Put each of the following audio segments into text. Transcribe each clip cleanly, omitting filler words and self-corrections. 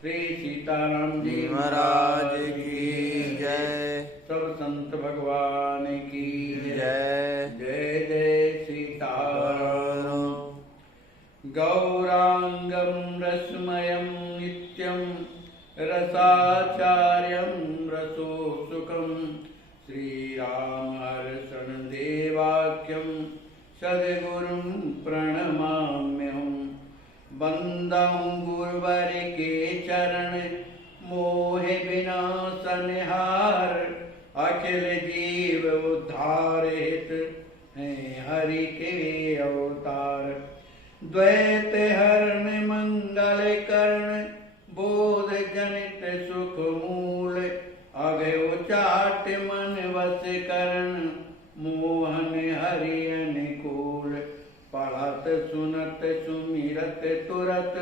श्री सीताराम जी महाराज की जय। सब संत भगवान की जय। जय जय सीताराम। गौरांगम रसमयं नित्यं रसाचार्यं रसोसुखं श्रीरामहर्षण देवाख्यं सद्गुरुं प्रणमाम्यहम्। बंदहूँ गुरुवर के चरण मोहे विनाशनहार। अखिल जीव उद्धार हित हैं हरि के अवतार। द्वैत हरण मंगल करण बोध जनित सुख मूल। अगयो चाट मन वस करण मोहन हरि अनुकूल। पढ़त सुनत सुमिरत तुरत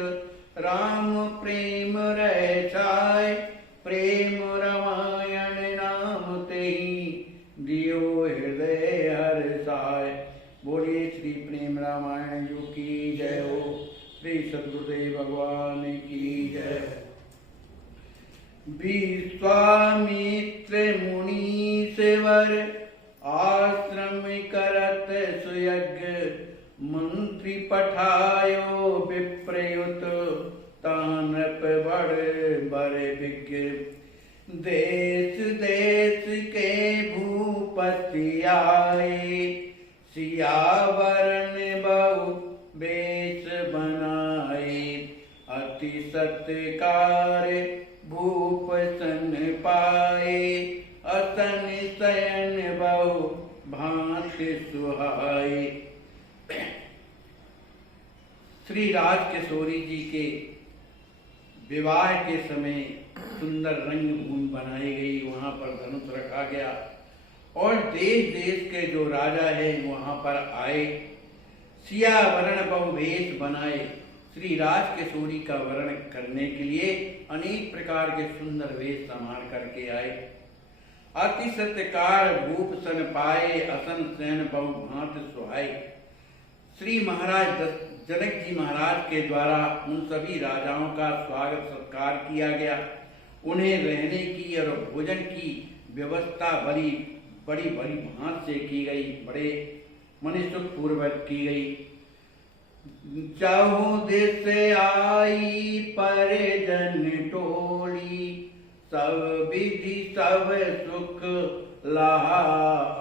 राम प्रेम रह छाय। प्रेम रामायण नाम तेहि दियो हृदय हर्षाय। बोलिए श्री प्रेम रामायण जी की जय हो। श्री सद्गुरुदेव भगवान की जय। विश्वामित्र मुनीश्वर आश्रम करत सुयज्ञ। मंत्री पठायो विप्रयुत तानप बड़ विज्ञ। देश देश के भूपति आए। सियावरण बहु बेश बनाए। अति सत्कार भूप सन पाए। असन शयन बहु भांति सुहाए। श्री राज किशोरी जी के विवाह के समय सुंदर रंगभूमि बनाई गई। वहां पर धनुष रखा गया और देश देश के जो राजा है वहां पर आए। सिया वर्ण बहु वेश बनाए। श्री राज किशोरी का वर्ण करने के लिए अनेक प्रकार के सुंदर वेश संभाल करके आए। अति सत्कार भूप सन पाए। असन शयन बहु भांति सुहाए। श्री महाराज जनक जी महाराज के द्वारा उन सभी राजाओं का स्वागत सत्कार किया गया। उन्हें रहने की और भोजन की व्यवस्था बड़ी बड़ी भांति से की गई। बड़े मनुष्य पूर्वक की गई। चाहू दिस आई परिजन टोली। सब विधि सब सुख लहा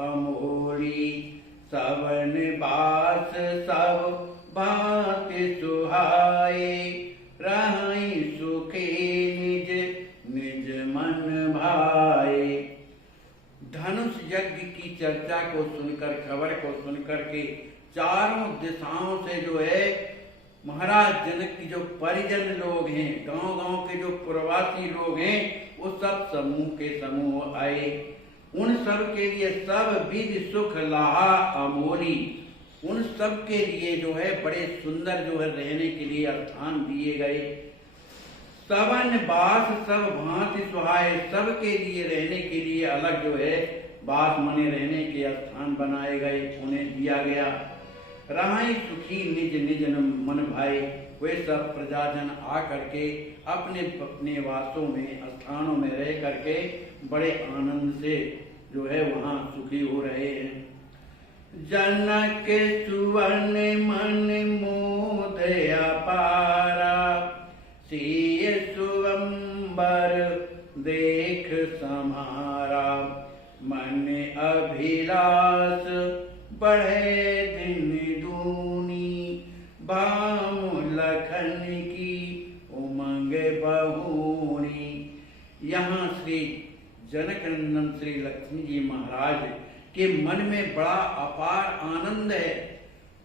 अमोली। सवन बास सब भांति सुहाए। रहाई सुखे निज निज मन भाए। धनुष यज्ञ की चर्चा को सुनकर, खबर को सुनकर के चारों दिशाओं से जो है महाराज जनक की जो परिजन लोग हैं, गांव-गांव के जो प्रवासी लोग हैं, वो सब समूह के समूह आए। उन सब के लिए सब विधि सुख लाहा अमोली। उन सब के लिए जो है बड़े सुंदर जो है रहने के लिए स्थान दिए गए। सवन बास सब भांति सुहाए। सब के लिए रहने के लिए अलग जो है बास मने रहने के स्थान बनाए गए, उन्हें दिया गया। रहाई सुखी निज निज मन भाई। वे सब प्रजाजन आ करके अपने अपने वासों में स्थानों में रह करके बड़े आनंद से जो है वहां सुखी हो रहे हैं। जनक सुवन मन मोद अपारा। सिय सुअंबर देख समारा। मन अभिलाष बढ़े दिन दूनी। भामु लखन की उमंग बहुनी। यहाँ श्री जनक नंदन श्री लक्ष्मी जी महाराज के मन में बड़ा अपार आनंद है।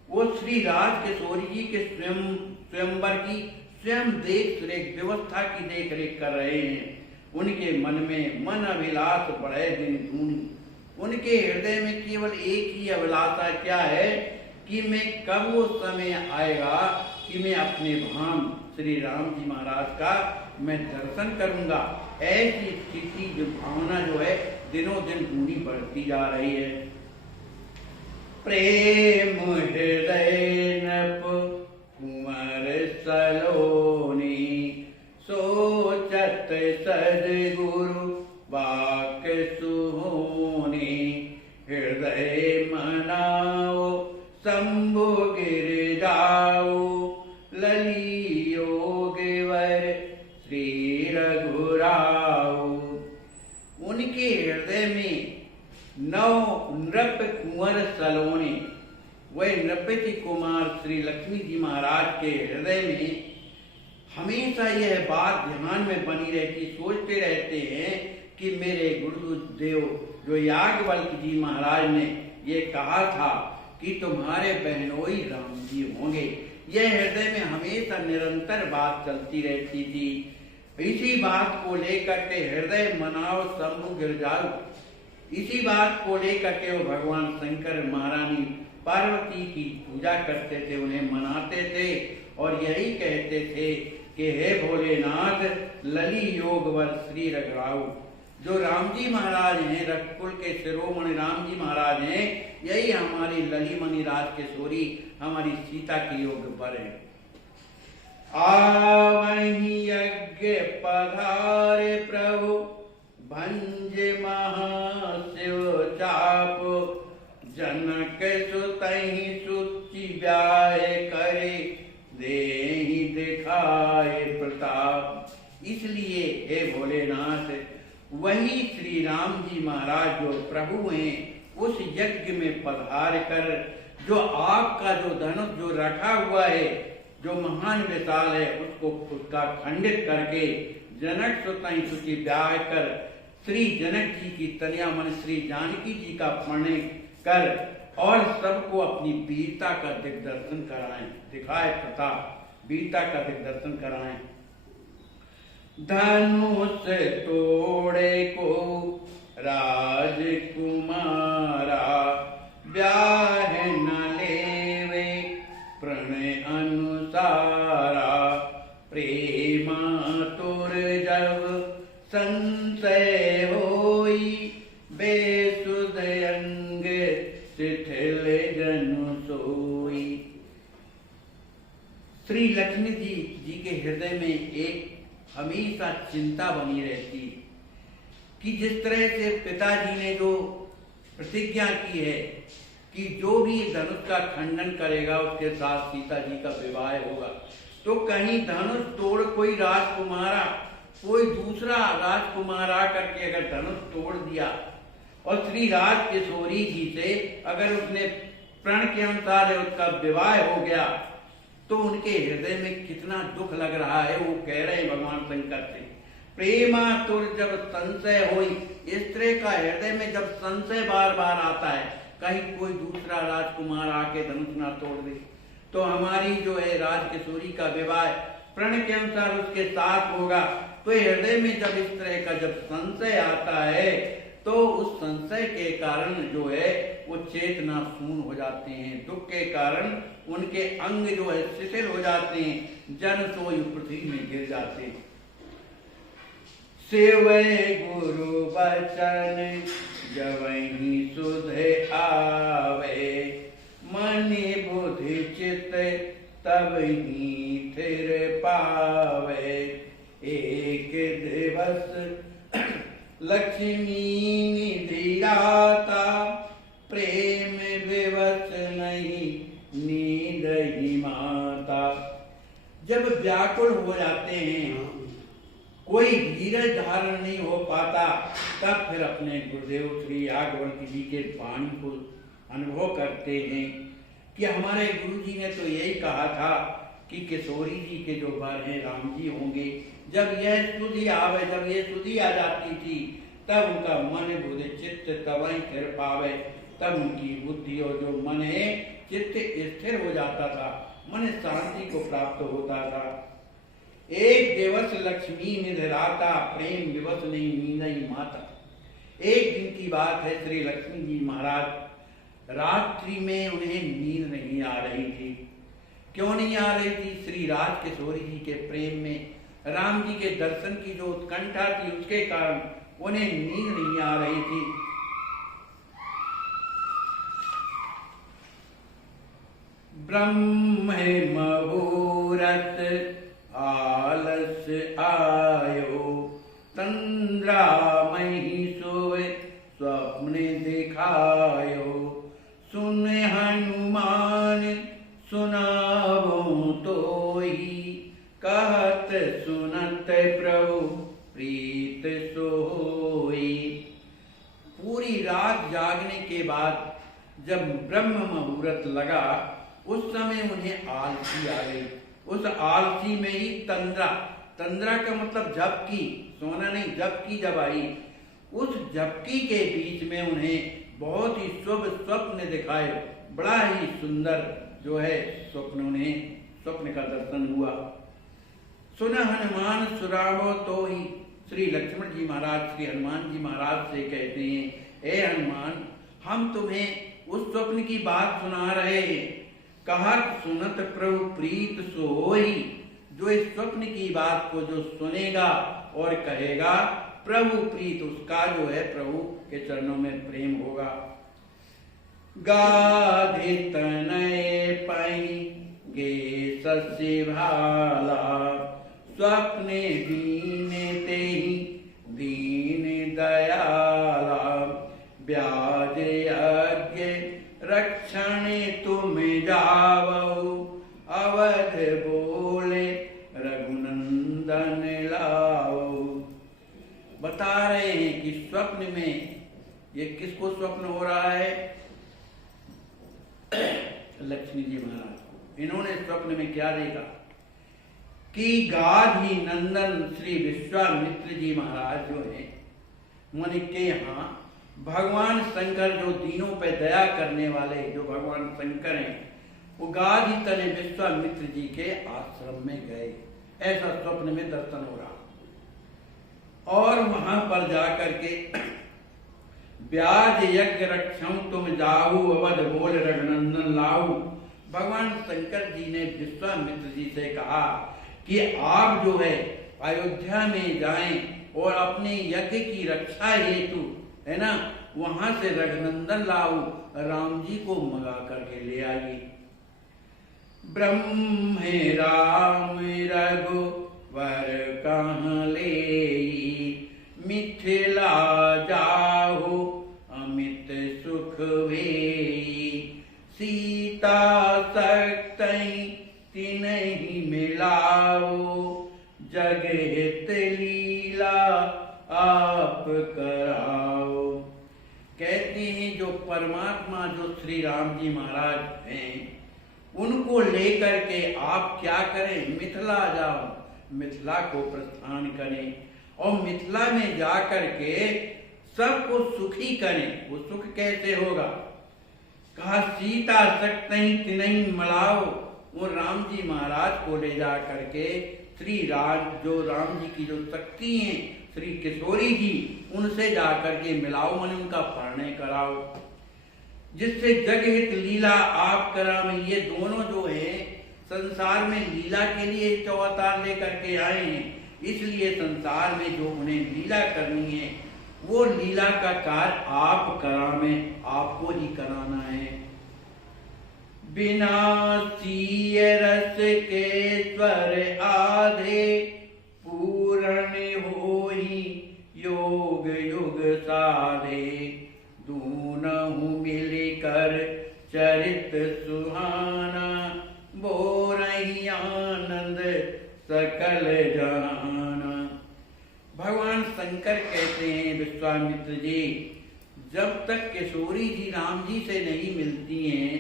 वो श्री राज किशोरी जी के स्वयंवर की स्वयं देख रेख व्यवस्था की देख रेख कर रहे हैं। उनके मन में मन अभिलाष बढ़े दिन दूनी। उनके हृदय में केवल एक ही अभिलाषा क्या है कि मैं कब वो समय आएगा कि मैं अपने धाम श्री राम जी महाराज का मैं दर्शन करूंगा। ऐसी स्थिति जो भावना जो है दिनों दिन दूरी बढ़ती जा रही है। प्रेम हृदय नप कुंवर सलोनी। सो शंभु गिर जाओ लली योगवर श्री रघुराऊ। उनके हृदय में नव नृप कुंवर सलोने, वह नृपति कुमार श्री लक्ष्मी जी महाराज के हृदय में हमेशा यह बात ध्यान में बनी रहती, सोचते रहते हैं कि मेरे गुरुदेव जो याज्ञवल्क्य जी महाराज ने ये कहा था कि तुम्हारे बहनोई राम जी होंगे, यह हृदय में हमेशा निरंतर बात चलती रहती थी। इसी बात को लेकर के हृदय मनाओ शंभु गिर जाओ, इसी बात को लेकर के वो भगवान शंकर महारानी पार्वती की पूजा करते थे, उन्हें मनाते थे और यही कहते थे कि हे भोलेनाथ लली योगवर श्री रघुराऊ। जो राम जी महाराज हैं, रघुकुल के शिरोमणि राम जी महाराज हैं, यही हमारी ललीमणि राज किशोरी हमारी सीता की योग पर है। आवहि यज्ञ पधारे प्रभु भंज महाशिव चाप, जनक सुतहि सुचि व्याय करे देहि दिखाए प्रताप। इसलिए हे भोलेनाथ वही श्री राम जी महाराज जो प्रभु हैं, उस यज्ञ में पधार कर जो आग का जो धनुष जो रखा हुआ है, जो महान विशाल है, उसका खंडित करके जनक सुतहि सुचि व्याय कर श्री जनक जी की तनया मन श्री जानकी जी का प्रणय कर और सबको अपनी वीरता का दिग्दर्शन कराएं, दिखाए प्रताप, वीरता का दिग्दर्शन कराएं। धनुष तोड़े को राजकुमारा, ब्याह न लेवे प्रणय अनुसारा, प्रेमा तुर जब संशय होई, बेसुध अंग शिथिल जनु सोई। श्री लक्ष्मी जी के हृदय में एक हमेशा चिंता बनी रहती कि जिस तरह से पिताजी ने जो प्रतिज्ञा की है कि जो भी धनुष का खंडन करेगा उसके साथ सीता जी का विवाह होगा, तो कहीं धनुष तोड़ कोई राजकुमारा, कोई दूसरा राजकुमार आकर के अगर धनुष तोड़ दिया और श्री राज किशोरी जी से अगर उसने प्रण के अनुसार उसका विवाह हो गया, तो उनके हृदय में कितना दुख लग रहा है। वो कह रहे हैं भगवान शंकर से, प्रेमा तुर जब संशय होई। इस तरह का हृदय में जब संशय बार बार आता है, कहीं कोई दूसरा राजकुमार आके धनुष ना तोड़ दे, तो हमारी जो है राज किशोरी का विवाह प्रण के अनुसार उसके साथ होगा। तो हृदय में जब इस तरह का जब संशय आता है, तो उस संशय के कारण जो है वो चेतना शून्य हो जाते हैं, दुख के कारण उनके अंग जो है शिथिल हो जाते हैं, जन सोई पृथ्वी में गिर जाते हैं। सेवै गुरु बचन जवहि सुध आवे, मन बुद्धि चित तब ही थिर पावे। एक दिवस लक्ष्मी निधि आता, प्रेम विवश नहीं नींद ही माता। जब व्याकुल हो जाते हैं, कोई धीरज धारण नहीं हो पाता, तब फिर अपने गुरुदेव श्री याज्ञवल्क्य जी के वाणी को अनुभव करते हैं कि हमारे गुरु जी ने तो यही कहा था कि किशोरी जी के जो वर हैं राम जी होंगे। जब यह सुधि आवे, जब ये सुधि आ जाती थी, तब उनका मन बुद्धि चित्त तवहीं स्थिर पावे, तब उनकी बुद्धि और जो मन है चित्त स्थिर हो जाता था, मन शांति को प्राप्त होता था। एक दिवस लक्ष्मी निधराता, प्रेम विवश नहीं नींद माता। एक दिन की बात है, श्री लक्ष्मी जी महाराज रात्रि में उन्हें नींद नहीं आ रही थी। क्यों नहीं आ रही थी? श्री राज किशोरी जी के प्रेम में, राम जी के दर्शन की जो उत्कंठा थी, उसके कारण उन्हें नींद नहीं आ रही थी। ब्रह्म मुहूर्त आलस आयो, तंद्रा मही सोए स्वप्न दिखायो। सुन हनुमान मन सुनावो तो ही, कहत सुनत प्रभु प्रीत सोई। पूरी रात जागने के बाद जब ब्रह्म मुहूर्त लगा, उस समय उन्हें आलसी आ गई। उस आलसी में ही तंद्रा, तंद्रा का मतलब झपकी, सोना नहीं, झपकी जब आई, उस झपकी के बीच में उन्हें बहुत ही शुभ स्वप्न दिखाए। बड़ा ही सुंदर जो है स्वप्न, उन्हें स्वप्न का दर्शन हुआ। सुन हनुमान सुरावो तो ही, श्री लक्ष्मण जी महाराज श्री हनुमान जी महाराज से कहते हैं, हे हनुमान, हम तुम्हें उस स्वप्न की बात सुना रहे हैं। कहा सुनत प्रभु प्रीत सोई, जो इस स्वप्न की बात को जो सुनेगा और कहेगा, प्रभु प्रीत, उसका जो है प्रभु के चरणों में प्रेम होगा। गाधे तनय पई गे सस्य भाला, स्वप्ने दीने ते ही दीन दयाला। ब्याज यज्ञ रक्षण तुम जावो, अवध बोले रघुनंदन लाओ। बता रहे हैं कि स्वप्न में ये किसको स्वप्न हो रहा है? लक्ष्मी जी महाराज को। इन्होंने स्वप्न में क्या देखा कि गाधी नंदन श्री विश्वामित्र जी महाराज जो है, मन के यहाँ भगवान शंकर जो दीनों पे दया करने वाले जो भगवान शंकर हैं, वो गाधी तले विश्वामित्र जी के आश्रम में गए। ऐसा स्वप्न में दर्शन हो रहा। और वहां पर जाकर के ब्याज यज्ञ रक्षण तुम जाहू, अवध बोल रघुनंदन लाऊ। भगवान शंकर जी ने विश्वामित्र जी से कहा कि आप जो है अयोध्या में जाएं और अपने यज्ञ की रक्षा हेतु, है ना, वहां से रघुनंदन लाऊ, राम जी को मंगा करके ले आइए। ब्रह्म राम रघुवर कहाँ ले, मिथिला जाहो अमित सुख वेई। सीता सक्तई तिनहि मिलाओ, जग हित लीला आप कराओ। कहते हैं जो परमात्मा जो श्री राम जी महाराज हैं, उनको लेकर के आप क्या करें? मिथिला जाओ, मिथिला को प्रस्थान करें और मिथिला में जाकर के सबको सुखी करें। वो सुख कैसे होगा? कहा सीता सक्तई तिनहि मिलाओ। वो राम जी महाराज को ले जा करके श्री राम, जो राम जी की जो शक्ति हैं, श्री किशोरी जी, उनसे जाकर के मिलाओ, मन उनका परिणय कराओ, जिससे जगहित लीला आप करावें। ये दोनों जो है संसार में लीला के लिए अवतार लेकर के आए हैं, इसलिए संसार में जो उन्हें लीला करनी है, वो लीला का कार्य आप करावें, आपको ही कराना है। बिना सीय रस के स्वर आधे, पूर्ण होई योग युग साधे। दूनहु मिलकर चरित सुहाना, बोरहि आनंद सकल जाना। भगवान शंकर कहते हैं विश्वामित्र जी, जब तक किशोरी जी राम जी से नहीं मिलती हैं,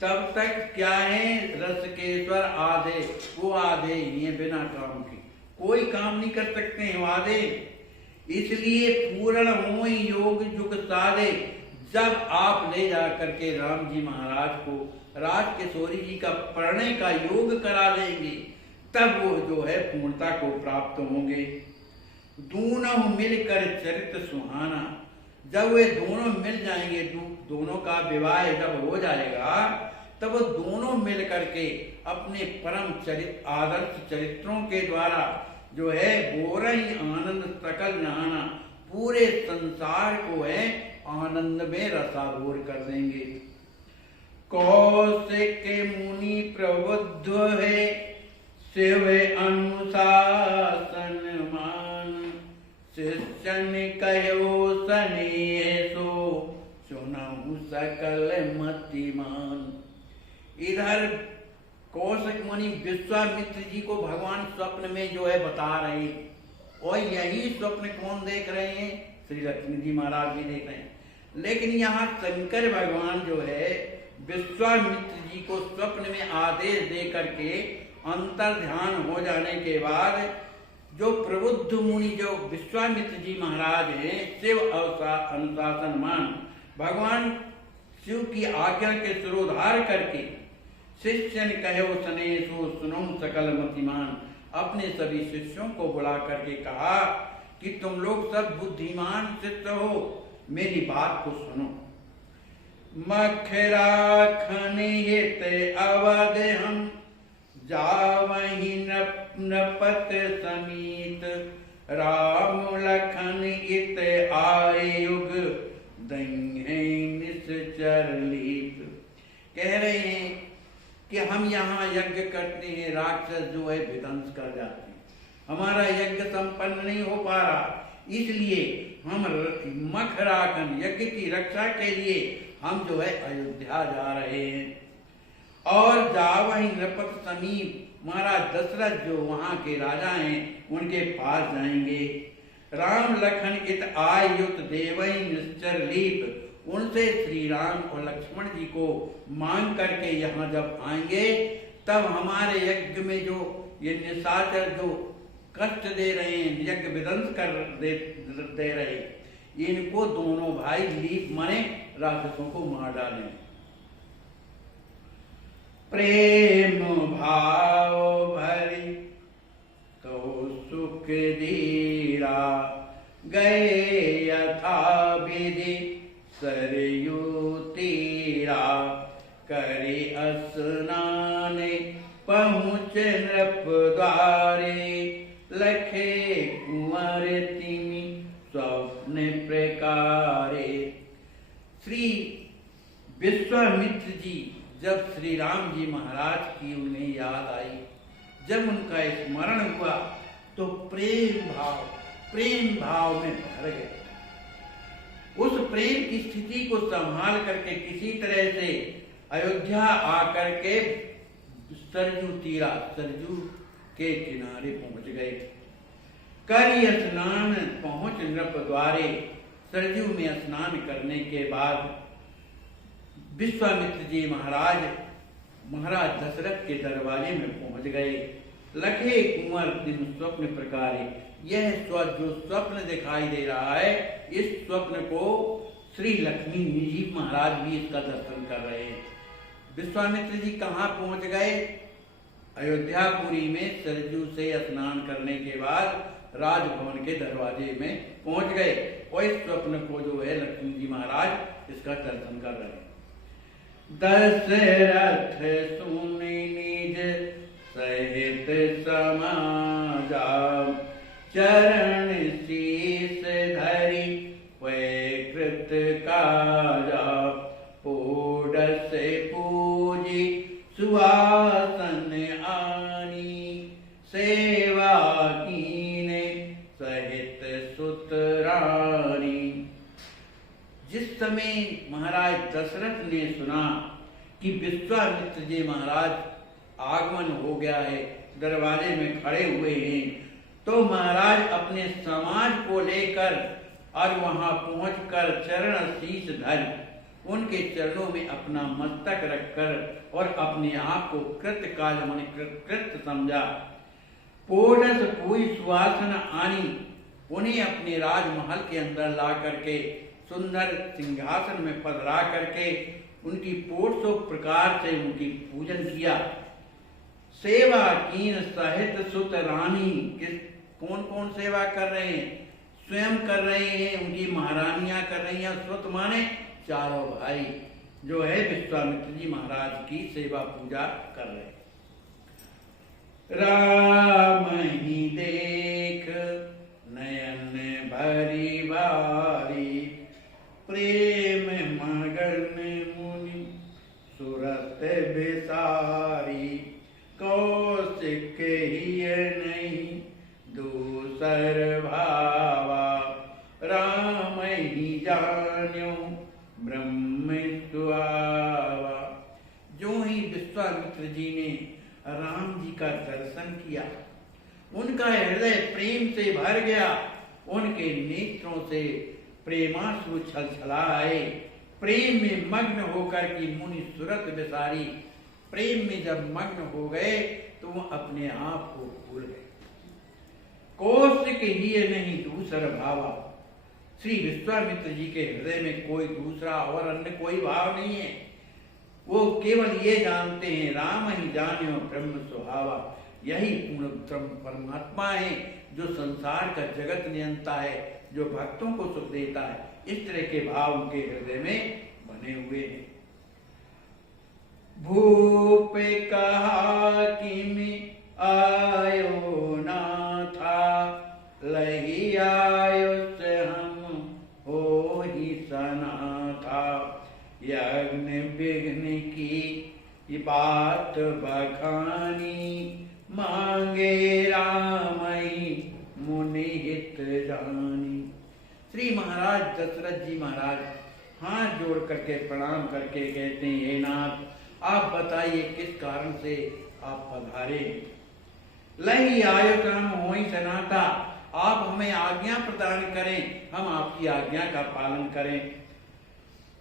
तब तक क्या है, रस के स्वर आधे, वो आधे ही है, बिना काम के कोई काम नहीं कर सकते हैं, आधे। इसलिए पूर्ण हो योग युग साधे। जब आप ले जा करके राम जी महाराज को राज किशोरी जी का परिणय का योग करा देंगे, तब वो जो है पूर्णता को प्राप्त होंगे। दोनों मिलकर चरित सुहाना, जब वे दोनों मिल जाएंगे, दोनों का विवाह जब हो जाएगा, तब वो दोनों मिल करके अपने परम चरित्र आदर्श चरित्रों के द्वारा जो है बोरहि आनंद सकल जहाना, पूरे संसार को है आनंद में रसाभोर कर देंगे। कौशिक मुनि प्रबुद्ध है, शिव अनुशासन मान। शिष्यन कहो सनेह सो, सुनहु सकल मतिमान। इधर कौशिक मुनि विश्वामित्र जी को भगवान स्वप्न में जो है बता रहे हैं, और यही स्वप्न कौन देख रहे हैं? श्री लक्ष्मी जी महाराज भी देख रहे हैं। लेकिन यहाँ शंकर भगवान जो है विश्वामित्र जी को स्वप्न में आदेश दे करके अंतर ध्यान हो जाने के बाद जो प्रबुद्ध मुनि जो विश्वामित्र जी महाराज हैं, शिव अनुशासनमान भगवान शिव की आज्ञा के सिरोधार करके शिष्य ने कहे सने सो सुनो सकल मतिमान, अपने सभी शिष्यों को बुला करके कहा कि तुम लोग सब बुद्धिमान शिष्य हो, मेरी बात को सुनो। मखरा खनिहित अवध हम जावहि नपत समीत, राम लखन इत आए युग दंगे निश्चर लीप। कह रहे हैं कि हम यहाँ यज्ञ करते हैं, राक्षस जो है विध्वंस कर जाते हैं, हमारा यज्ञ संपन्न नहीं हो पा रहा, इसलिए हम मखराखन यज्ञ की रक्षा के लिए हम जो है अयोध्या जा रहे हैं। और जावहि नृपत समीप, महाराज दशरथ जो वहां के राजा हैं उनके पास जाएंगे। राम लखन इत आयुत देवई निश्चर लीप, उनसे श्री राम और लक्ष्मण जी को मांग करके यहाँ जब आएंगे तब हमारे यज्ञ में जो ये निशाचर जो कष्ट दे रहे हैं, यज्ञ विध्वंस कर दे रहे हैं, इनको दोनों भाई लीप मारे राक्षसों को मार डालें। प्रेम भाव भरी तो सुख धीरा, गए यथा विधि सरयू तीरा, करे स्नान पहुँच नृप द्वारे, लखे कुंवर तिमि स्वप्न प्रकारे। श्री विश्वामित्र जी जब श्री राम जी महाराज की उन्हें याद आई, जब उनका स्मरण हुआ तो प्रेम भाव में भर गए। उस प्रेम की स्थिति को संभाल करके किसी तरह से अयोध्या आकर के सरजू के किनारे पहुंच गए। करि स्नान पहुंच नृप द्वारे, सरजू में स्नान करने के बाद विश्वामित्र जी महाराज दशरथ के दरवाजे में पहुंच गए। लखे कुंवर दिन स्वप्न प्रकारे, यह जो स्वप्न दिखाई दे रहा है, इस स्वप्न को श्री लक्ष्मी जी महाराज भी इसका दर्शन कर रहे हैं। विश्वामित्र जी कहाँ पहुंच गए? अयोध्यापुरी में सरजू से स्नान करने के बाद राजभवन के दरवाजे में पहुंच गए और इस स्वप्न को जो है लक्ष्मी जी महाराज इसका दर्शन कर रहे हैं। दशरथ सुनि निज सहित समाजा, चरण शीस धरि वै कृत काजा, पोडस पूजी सुवासन आनी, सेवा कीने सहित सुत रानी। जिस समय महाराज दशरथ ने सुना कि विश्वामित्र जी महाराज आगमन हो गया है, दरवाजे में खड़े हुए हैं, तो महाराज अपने समाज को लेकर और वहां पहुंचकर चरण शीश धर उनके चरणों में अपना मस्तक रखकर और अपने आप को कृत काज माने कृत समझा। पोडस पूई सुवासन आनी, उन्हें अपने राजमहल के अंदर ला करके सुंदर सिंहासन में पधरा करके उनकी पोषो प्रकार से उनकी पूजन किया। सेवा कीन सहित सुत रानी, कौन कौन सेवा कर रहे हैं? स्वयं कर रहे हैं, उनकी महारानियां कर रही हैं। सुत माने चारों भाई जो है विश्वामित्र जी महाराज की सेवा पूजा कर रहे हैं। राम ही देख नयन भरी बारी, प्रेम मगन मुनि सुरत बेसारी, कौशिक ही नहीं दूसर भावा, राम ही जान्यो ब्रह्म सुआवा। जो ही विश्व विश्वामित्र जी ने राम जी का दर्शन किया, उनका हृदय प्रेम से भर गया, उनके नेत्रों से प्रेमाश्रु छलछला आए। प्रेम में मग्न होकर की मुनि सुरत विसारी, प्रेम में जब मग्न हो गए तो वो अपने आप को भूल गए। कौशिक ही नहीं दूसर भावा, श्री विश्वामित्र जी के हृदय में कोई दूसरा और अन्य कोई भाव नहीं है। वो केवल ये जानते हैं राम ही जान्यो ब्रह्म स्वभावा, यही पूर्ण ब्रह्म परमात्मा है जो संसार का जगत नियंता है, जो भक्तों को सुख देता है। इस तरह के भाव उनके हृदय में बने हुए हैं। भूप कहा कि आयो ना था, लही आयो से हम हो ही सना था। यज्ञ विघ्न की बात बखानी, मांगे रामई मुनि हित जानी। श्री महाराज दशरथ जी महाराज हाथ जोड़ करके प्रणाम करके कहते हैं, हे नाथ, आप बताइए किस कारण से आप पधारे। लही आयो काम होई सनाता, आप हमें आज्ञा प्रदान करें, हम आपकी आज्ञा का पालन करें।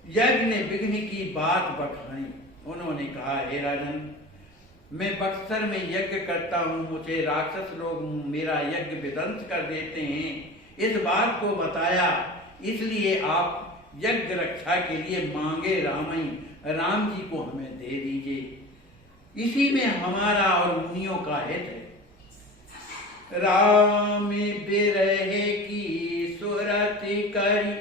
यज्ञ विघ्न की बात बखानी, उन्होंने कहा, हे राजन, मैं बक्सर में यज्ञ करता हूँ, मुझे राक्षस लोग मेरा यज्ञ विध्वंस कर देते हैं। इस बात को बताया, इसलिए आप यज्ञ रक्षा के लिए मांगे रामई, राम जी को हमें दे दीजिए, इसी में हमारा और मुनियों का हित है। राम बिरहे की सुरति करी,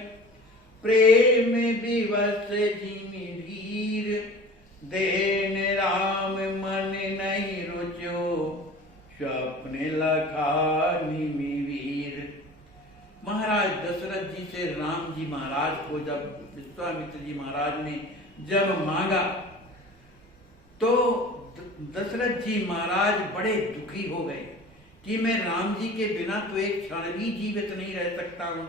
प्रेम विवश जिमि भीर। देन राम मन नहीं रुचो, स्वप्न लखा निमि वीर। महाराज दशरथ जी से राम जी महाराज को जब विश्वामित्र जी महाराज ने जब मांगा तो दशरथ जी महाराज बड़े दुखी हो गए कि मैं राम जी के बिना तो एक क्षण भी जीवित नहीं रह सकता हूँ,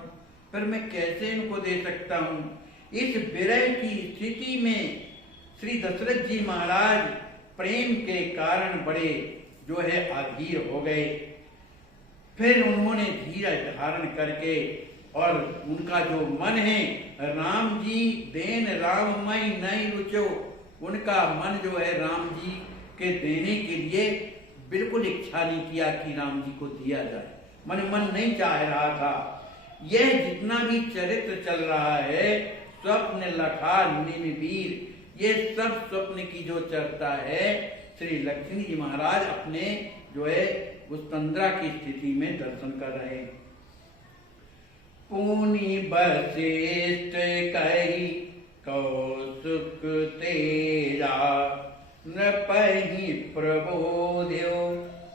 पर मैं कैसे इनको दे सकता हूँ। इस विरह की स्थिति में श्री दशरथ जी महाराज प्रेम के कारण बड़े जो है अधीर हो गए। फिर उन्होंने धीरज धारण करके और उनका जो मन है, राम जी देन राममय नहीं रुचो, उनका मन जो है राम जी के देने के लिए बिल्कुल इच्छा नहीं किया कि राम जी को दिया जाए, मन नहीं चाह रहा था। यह जितना भी चरित्र चल रहा है, स्वप्न लखा निमिवीर, ये सब स्वप्न की जो चर्चा है, श्री लक्ष्मी जी महाराज अपने जो है उस तंद्रा की स्थिति में दर्शन कर रहे हैं। पूनी वशिष्ठ कही कौसुक तेजा, नृपहि प्रबोध्यो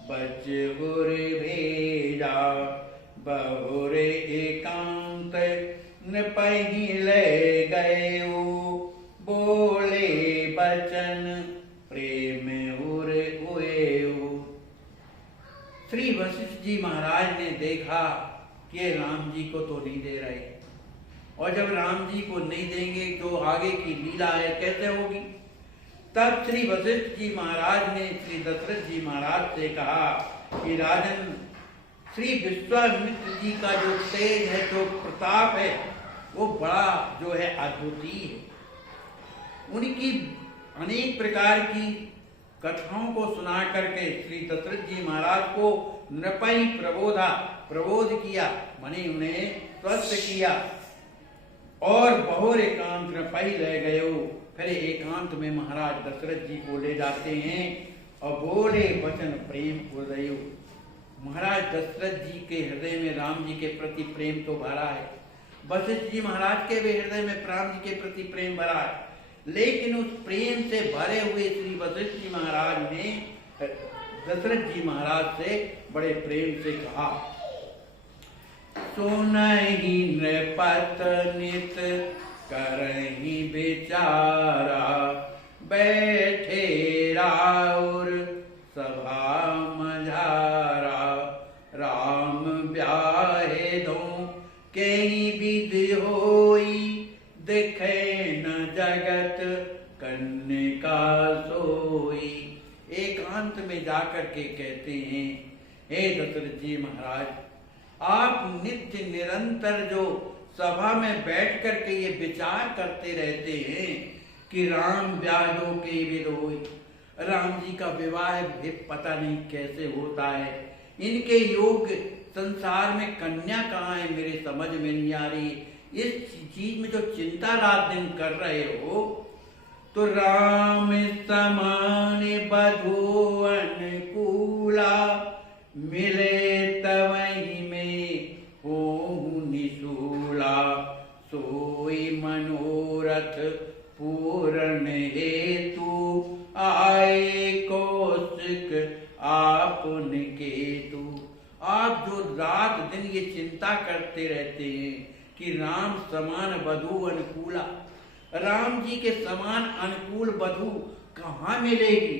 बचहुर भेजा। बहुर एकांत नृपहि ले गयो, बोले बचन प्रेम उर हुएऊ। श्री वशिष्ठ जी महाराज ने देखा कि राम जी को तो नहीं दे रहे, और जब राम जी को नहीं देंगे तो आगे की लीला है कैसे होगी। तब श्री वशिष्ठ जी महाराज ने श्री दशरथ जी महाराज से कहा कि राजन, श्री विश्वामित्र जी का जो तेज है, जो प्रताप है, वो बड़ा जो है अद्भुतीय है। उनकी अनेक प्रकार की कथाओं को सुना करके श्री दशरथ जी महाराज को नृपहि प्रबोध किया, माने उन्हें स्वस्थ किया। और बहुर एकांत नृपहि ले गयो, फिर एकांत में महाराज दशरथ जी को ले जाते हैं और बोले वचन प्रेम उदयो। महाराज दशरथ जी के हृदय में राम जी के प्रति प्रेम तो भरा है, वशिष्ठ जी महाराज के भी हृदय में राम जी के प्रति प्रेम भरा है, लेकिन उस प्रेम से भरे हुए श्री वशिष्ठ जी महाराज ने दशरथ जी महाराज से बड़े प्रेम से कहा, सुनहि नृपत नित करहि विचारा, बैठे राउर सभा मझारा। राम ब्याहे दो कई विधि होई, देखे न जगत कन्या सोई। एकांत में जाकर के कहते हैं, हे दशरथ जी महाराज, आप नित्य निरंतर जो सभा में बैठ करके ये विचार करते रहते हैं कि राम ब्याह के विद होई, राम जी का विवाह भी पता नहीं कैसे होता है, इनके योग संसार में कन्या कहाँ है, मेरे समझ में नहीं आ रही। इस चीज में जो चिंता रात दिन कर रहे हो, तो राम समान बधू अनुकूला, मिले तवही में हो निशूला, सोई मनोरथ पूर्ण हेतु, आए कौशिक आपन केतु। आप जो रात दिन ये चिंता करते रहते हैं कि राम समान वधू अनुकूला, राम जी के समान अनुकूल वधू कहाँ मिलेगी,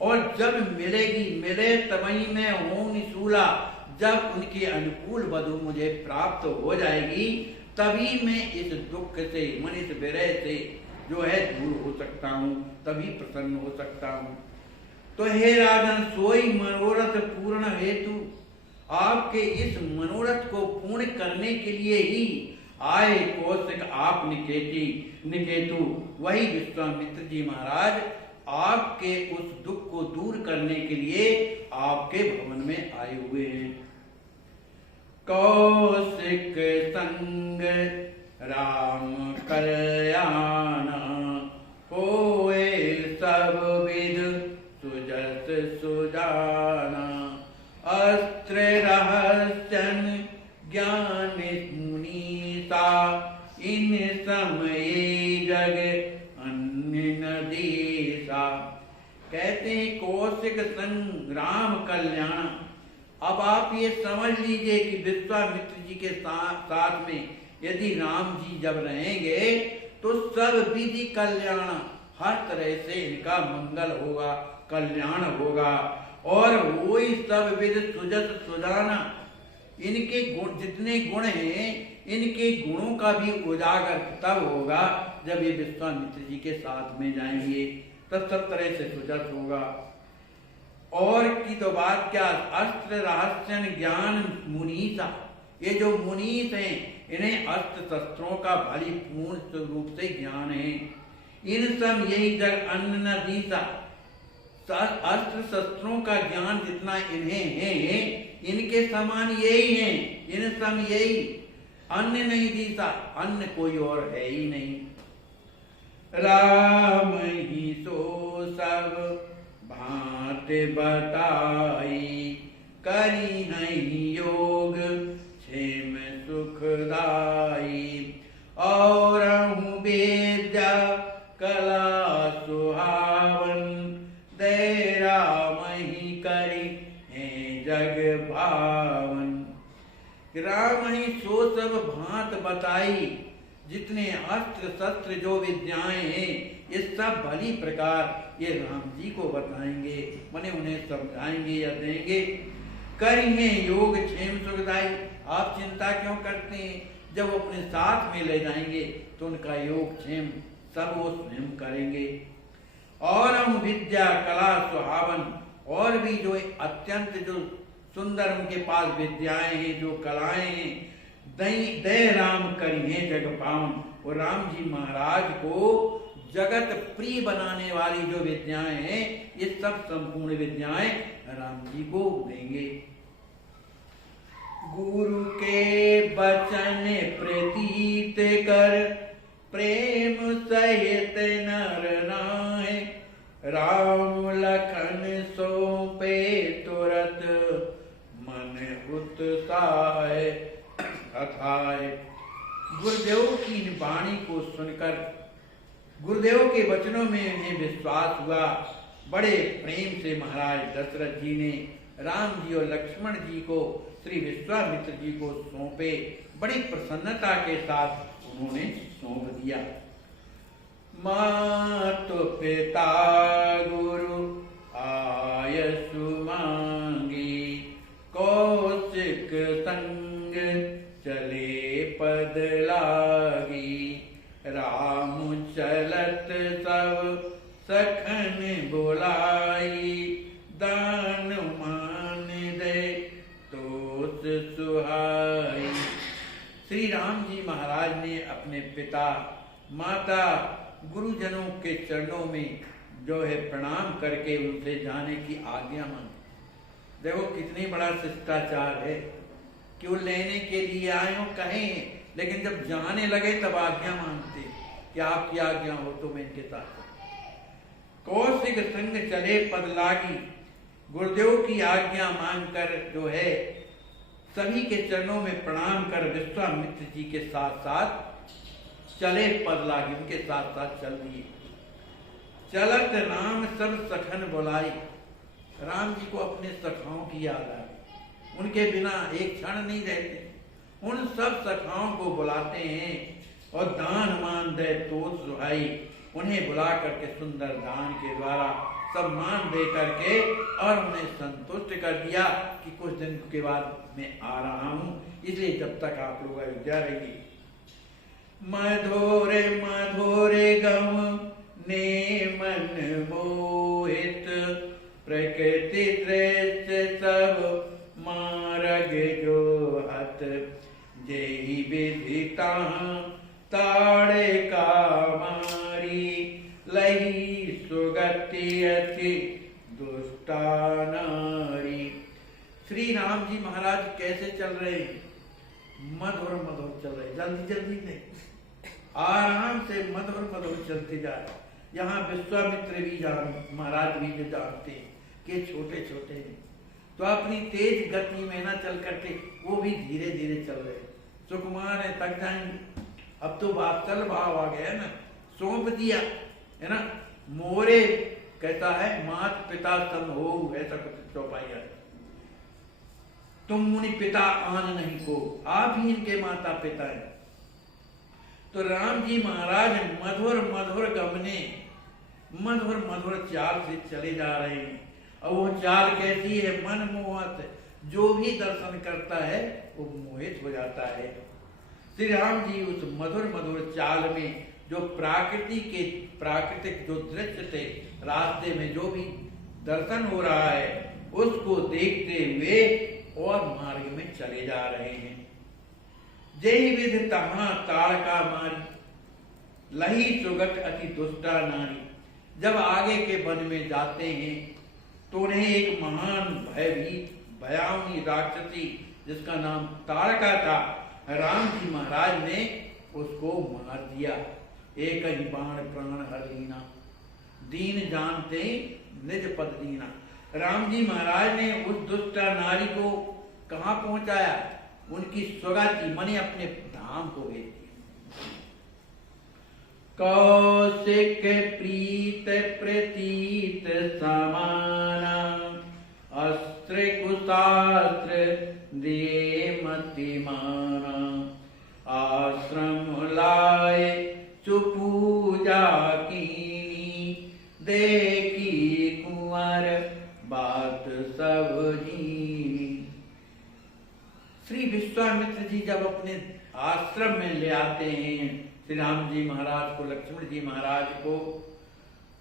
और जब मिलेगी मिले तवई में हो निशूला, जब उनके अनुकूल वधू मुझे प्राप्त हो जाएगी तभी मैं इस दुख से, मन इस विरह से जो है दूर हो सकता हूँ, तभी प्रसन्न हो सकता हूँ। तो हे राजन, सोई मनोरथ पूर्ण हेतु, आपके इस मनोरथ को पूर्ण करने के लिए ही आए कौशिक आप निकेतु, वही विश्वामित्र जी महाराज आपके उस दुख को दूर करने के लिए आपके भवन में आए हुए हैं। कौशिक संग राम कल्याण, होए सब विद सुजस सुजाना, अस्त्र रहस्यन ज्ञान मुनीसा, इन समय जग अन्य नदीसा। कहते हैं कौशिक संग राम कल्याण। अब आप ये समझ लीजिए कि विश्वामित्र जी के साथ में यदि राम जी जब रहेंगे तो सब विधि कल्याण, हर तरह से इनका मंगल होगा, कल्याण होगा, और वही सब विध सुजस सुजाना, इनके गुण जितने गुण हैं इनके गुणों का भी उजागर तब होगा जब ये विश्वामित्र जी के साथ में जाएंगे, तब सब तरह से सुजस होगा। और की तो बात क्या, अस्त्र रहस्यन ज्ञान मुनीसा, ये जो मुनीस हैं इन्हें अस्त्र शस्त्रों का भली पूर्ण रूप से ज्ञान है। इन सब यही जग अन्न न दीसा, अस्त्र शस्त्रों का ज्ञान जितना इन्हें है इनके समान यही है, इन सब यही, अन्य नहीं दीसा, अन्य कोई और है ही नहीं। राम ही तो सब भांत बताई, करी नहीं योग क्षेम सुखदाई, और वेद्या कला सुहावन, दे राम ही करी है जग भावन। राम ही सो सब भांत बताई, जितने अस्त्र शस्त्र जो विद्याएं हैं ये सब भली प्रकार ये राम जी को बताएंगे, माने उन्हें समझाएंगे या देंगे। करेंगे योग क्षेम सुखदाई। आप चिंता क्यों करते हैं, जब वो अपने साथ में ले जाएंगे तो उनका योग क्षेम सब वो स्वयं करेंगे। और हम विद्या कला सुहावन, और भी जो अत्यंत जो सुंदर उनके पास विद्याएं हैं, जो कलाएं हैं, दय राम करिए जग पावन, और राम जी महाराज को जगत प्रिय बनाने वाली जो विद्याएं हैं ये सब संपूर्ण विद्याएं राम जी को देंगे। गुरु के वचन प्रतीत कर, प्रेम सहित नर नाय, राम लखन सौंपे तुरत, मन उत्साह अथाय। गुरुदेव की इन वाणी को सुनकर, गुरुदेव के वचनों में उन्हें विश्वास हुआ। बड़े प्रेम से महाराज दशरथ जी ने राम जी और लक्ष्मण जी को श्री विश्वामित्र जी को सौंपे। बड़ी प्रसन्नता के साथ उन्होंने सौंप दिया। मातु पिता गुरु आयसु मांगी, कौशिक संग चले पद लागी, राम चलत सब सखन बुलाई, महाराज ने अपने पिता माता गुरुजनों के चरणों में जो है प्रणाम करके उनसे जाने की आज्ञा मांगी। देखो कितनी बड़ा शिष्टाचार है कि वो लेने के लिए आए हो कहें, लेकिन जब जाने लगे तब आज्ञा मांगते कि आपकी आज्ञा हो तो मैं इनके साथ। कौशिक संग चले पद लागी, गुरुदेव की आज्ञा मांगकर जो है सभी के चरणों में प्रणाम कर विश्वामित्र जी के साथ साथ चले पद लागी, उनके साथ साथ चल दिए। चलत राम सब सखन बुलाई, राम जी को अपने सखाओं की याद आ गई, उनके बिना एक क्षण नहीं रहते। उन सब सखाओं को बुलाते हैं और दान मान दे तो सुहाई, उन्हें बुला करके सुंदर दान के द्वारा सम्मान दे करके और उन्हें संतुष्ट कर दिया कि कुछ दिन के बाद मैं आ रहा हूं, इसलिए जब तक आप लोग अयोध्या रहेंगे। मधुरे मधुरे गम ने मन मोहित, प्रकृति दृश्य सब मार्ग जो हत, जेहि विधिता ताड़े का मारी, लही सुगति अति दुष्टा नारी। श्री राम जी महाराज कैसे चल रहे हैं? मधुर मधुर चल रहे, जल्दी जल्दी नहीं, आराम से मधुर मधुर चलते जा रहे। यहाँ विश्वामित्र भी महाराज भी जो जानते हैं कि छोटे छोटे हैं, तो अपनी तेज गति में ना चल करके वो भी धीरे धीरे चल रहे। सुकुमार है, तक जाएंगे। अब तो वात्सल भाव आ गया ना, सौंप दिया है ना। मोरे कहता है मात पिता सम हो, ऐसा कुछ चौपाई है। तुम मुनि पिता आन नहीं को, आप ही इनके माता पिता हैं। तो राम जी महाराज मधुर मधुर गमने, मधुर मधुर चाल से चले जा रहे हैं। और वो चाल कैसी है? मन मोहत, जो भी दर्शन करता है वो मोहित हो जाता है। श्री राम जी उस मधुर मधुर चाल में जो प्राकृतिक जो दृश्य थे, रास्ते में जो भी दर्शन हो रहा है उसको देखते हुए और मार्ग में चले जा रहे हैं। जय विध तहाँ ताड़का मारी, लही सुगत अति दुष्टा नारी। जब आगे के वन में जाते हैं तो उन्हें एक महान भयभीत भयावनी राक्षसी जिसका नाम ताड़का था, राम जी महाराज ने उसको मार दिया। एक ही बाण प्राण हर लीना, दीन जानते निज पद दीना। राम जी महाराज ने उस दुष्टा नारी को कहाँ पहुंचाया? उनकी स्वगति मने अपने धाम को भेज दिया। कौशिक प्रीत प्रतीत समाना, अस्त्र कुशास्त्र दिए मतिमाना। आश्रम लाए चुपूजा कीनी, देखी कुंवर बात सब जीनी। श्री विश्वामित्र जी जब अपने आश्रम में ले आते हैं श्री राम जी महाराज को, लक्ष्मण जी महाराज को,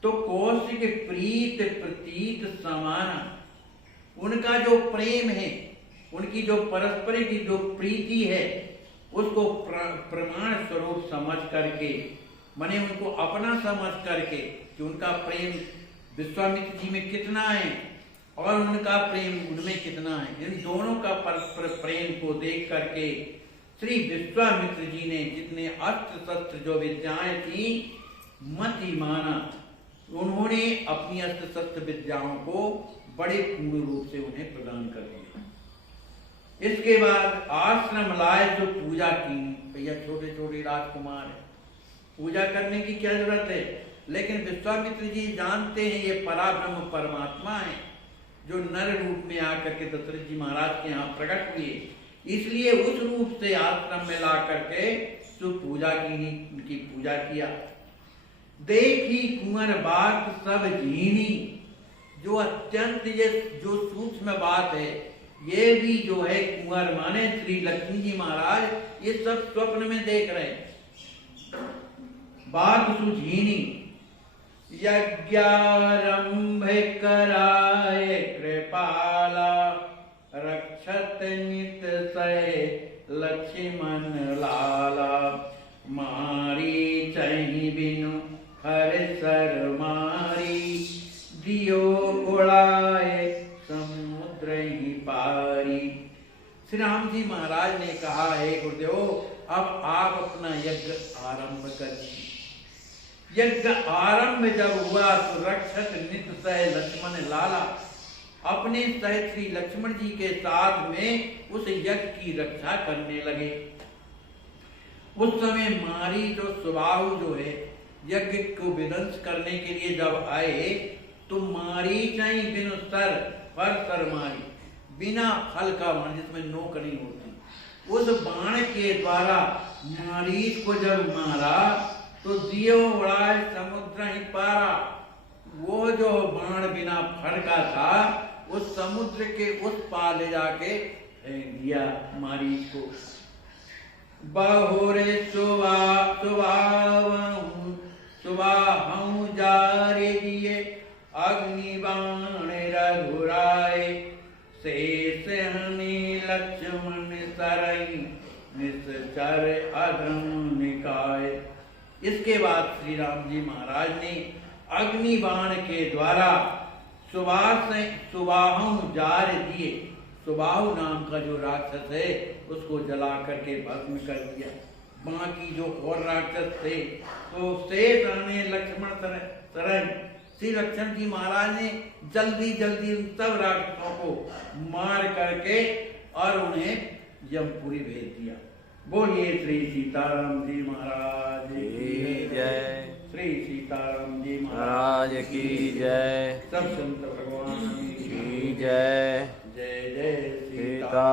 तो कौशिक प्रीत प्रतीत समाना, उनका जो प्रेम है, उनकी जो परस्पर की जो प्रीति है, उसको प्रमाण स्वरूप समझ करके, माने उनको अपना समझ करके कि उनका प्रेम विश्वामित्र जी में कितना है और उनका प्रेम उनमें कितना है, इन दोनों का परस्पर प्रेम को देख करके श्री विश्वामित्र जी ने जितने अस्त्र शस्त्र जो विद्याएं थी मति माना, उन्होंने अपनी अस्त्र शस्त्र विद्याओं को बड़े पूर्ण रूप से उन्हें प्रदान कर दिया। इसके बाद आश्रम लाए तो पूजा की। भैया छोटे छोटे राजकुमार है, पूजा करने की क्या जरूरत है? लेकिन विश्वामित्र जी जानते हैं ये पराब्रह्म परमात्मा है जो नर रूप में आकर के दशरथ जी महाराज के यहाँ प्रकट हुए, इसलिए उस रूप से आश्रम में ला करके पूजा की, उनकी पूजा किया। देखी कुंवर बात सब जीनी, जो अत्यंत ये जो सूक्ष्म बात है, ये भी जो है कुंवर माने श्री लक्ष्मी जी महाराज ये सब स्वप्न में देख रहे हैं। बात सुझीनी, यज्ञारंभ कराए कृपाला, रक्षत नित सय लक्ष्मण लाला। मारी चही बिनु हर सर मारी, दियो उड़ाए समुद्र ही पारी। श्री राम जी महाराज ने कहा, हे गुरुदेव, अब आप अपना यज्ञ आरंभ कर दीजिए। यज्ञ आरंभ जब हुआ तो रक्षक नित सह लक्ष्मण लाला अपने सहित श्री लक्ष्मण जी के साथ में उस यज्ञ की रक्षा करने लगे। उस समय मारी जो सुबाहु जो है यज्ञ को विध्वंस करने के लिए जब आए तो मारी चाहे बिनु सर पर सर मारी, बिना फल का बाण जिसमें नोक नहीं होती, उस बाण के द्वारा मारीच को जब मारा तो दियो उड़ाए समुद्र ही पारा। वो जो बाण बिना फल का था उस समुद्र के उस पार ले जाके फेंक दिया मारीच को। बहुरे सुबाहु जारे दिए, अग्नि बाण रघुराए, शेष हनि लक्ष्मण सरई, निश्चर अधम निकाय। इसके बाद श्री राम जी महाराज ने अग्नि बाण के द्वारा सुबाहु जार दिए। सुबाहु नाम का जो राक्षस है उसको जला करके भस्म कर दिया। बाकी जो और राक्षस थे तो शेष हनि लक्ष्मण सरई, श्री लक्ष्मण जी महाराज ने जल्दी जल्दी उन सब राक्षसों को मार करके और उन्हें यमपुरी भेज दिया। बोलिए श्री सीताराम जी महाराज की जय। श्री सीताराम जी महाराज की जय। सब संत भगवान की जय। जय जय सीता